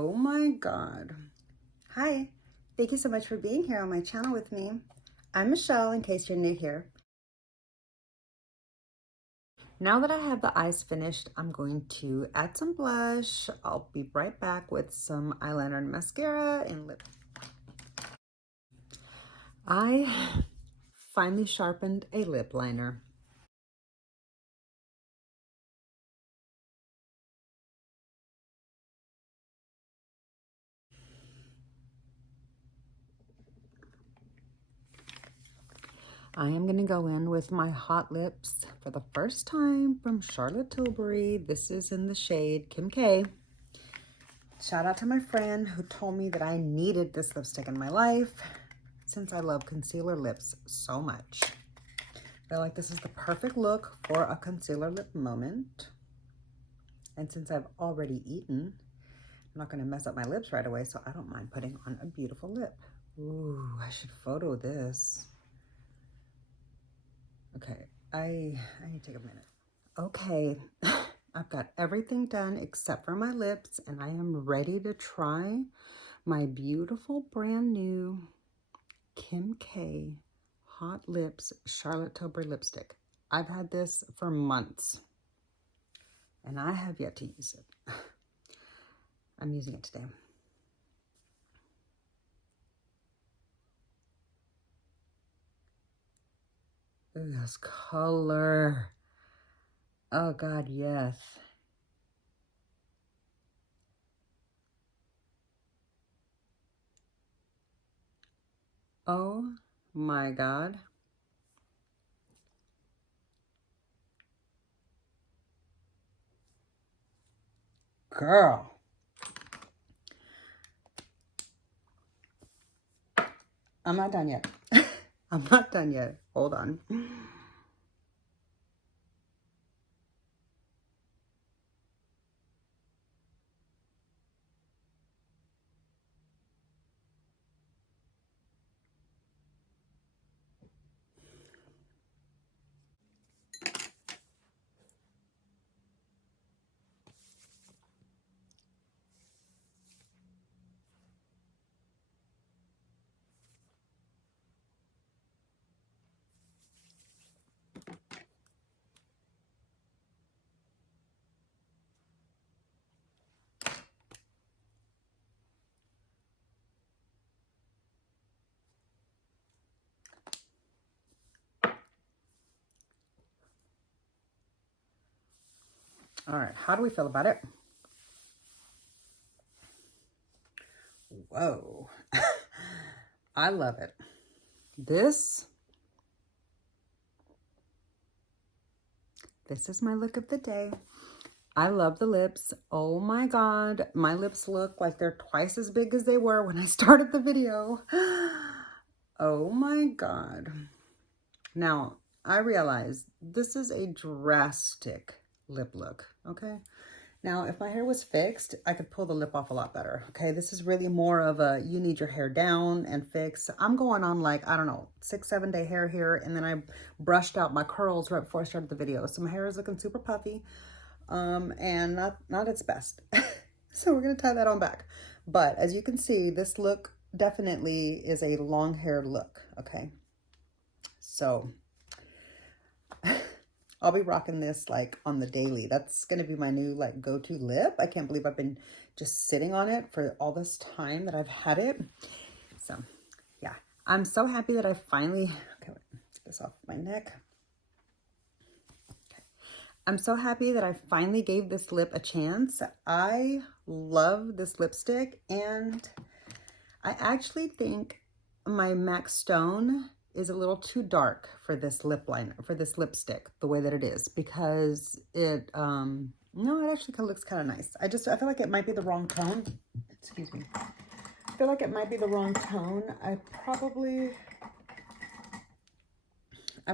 Oh my God. Hi, thank you so much for being here on my channel with me. I'm Michelle, in case you're new here. Now that I have the eyes finished, I'm going to add some blush. I'll be right back with some eyeliner and mascara and lip. I finally sharpened a lip liner. I am going to go in with my Hot Lips for the first time from Charlotte Tilbury. This is in the shade Kim K. Shout out to my friend who told me that I needed this lipstick in my life since I love concealer lips so much. I feel like this is the perfect look for a concealer lip moment. And since I've already eaten, I'm not going to mess up my lips right away, so I don't mind putting on a beautiful lip. Ooh, I should photo this. Okay, I need to take a minute. Okay, I've got everything done except for my lips, and I am ready to try my beautiful brand new Kim K Hot Lips Charlotte Tilbury lipstick. I've had this for months, and I have yet to use it. I'm using it today. Ooh, this color. Oh God, yes. Oh my God. Girl. I'm not done yet. I'm not done yet. Hold on. All right, how do we feel about it? Whoa. I love it. This is my look of the day. I love the lips. Oh my God. My lips look like they're twice as big as they were when I started the video. Oh my God. Now, I realize this is a drastic lip look, okay? Now, if my hair was fixed, I could pull the lip off a lot better, okay? This is really more of a, you need your hair down and fixed. I'm going on like, I don't know, 6-7 day hair here, and then I brushed out my curls right before I started the video. So my hair is looking super puffy, and not its best. So we're gonna tie that on back. But as you can see, this look definitely is a long hair look, okay? So I'll be rocking this like on the daily. That's going to be my new like go-to lip. I can't believe I've been just sitting on it for all this time that I've had it. So yeah, I'm so happy that I finally, okay, wait, get this off my neck. Okay. I'm so happy that I finally gave this lip a chance. I love this lipstick, and I actually think my MAC Stone is a little too dark for this lip liner, for this lipstick, the way that it is, because it, no, it actually looks kind of nice. I feel like it might be the wrong tone. Excuse me. I feel like it might be the wrong tone. I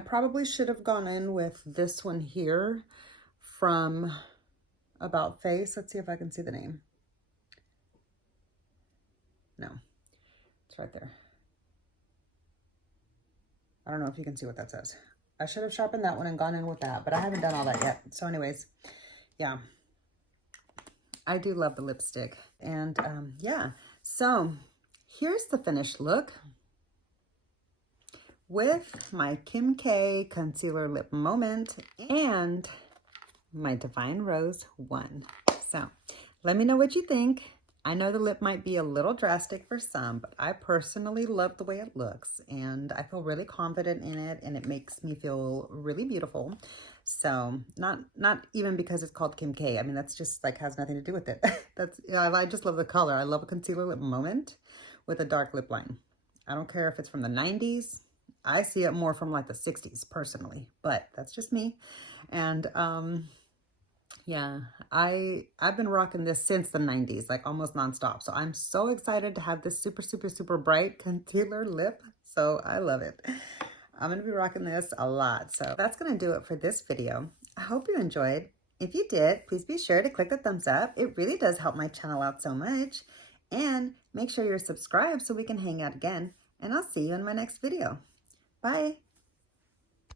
probably should have gone in with this one here from About Face. Let's see if I can see the name. No, it's right there. I don't know if you can see what that says. I should have sharpened that one and gone in with that, but I haven't done all that yet. So anyways, yeah. I do love the lipstick. And yeah, so here's the finished look with my Kim K concealer lip moment and my Divine Rose 1. So let me know what you think. I know the lip might be a little drastic for some, but I personally love the way it looks and I feel really confident in it, and it makes me feel really beautiful. So not even because it's called Kim K. I mean, that's just like has nothing to do with it. That's, you know, I just love the color. I love a concealer lip moment with a dark lip line. I don't care if it's from the 90s. I see it more from like the 60s personally, but that's just me. And yeah, I've been rocking this since the 90s, like almost nonstop. So I'm so excited to have this super, super, super bright concealer lip. So I love it. I'm going to be rocking this a lot. So that's going to do it for this video. I hope you enjoyed. If you did, please be sure to click the thumbs up. It really does help my channel out so much. And make sure you're subscribed so we can hang out again. And I'll see you in my next video. Bye.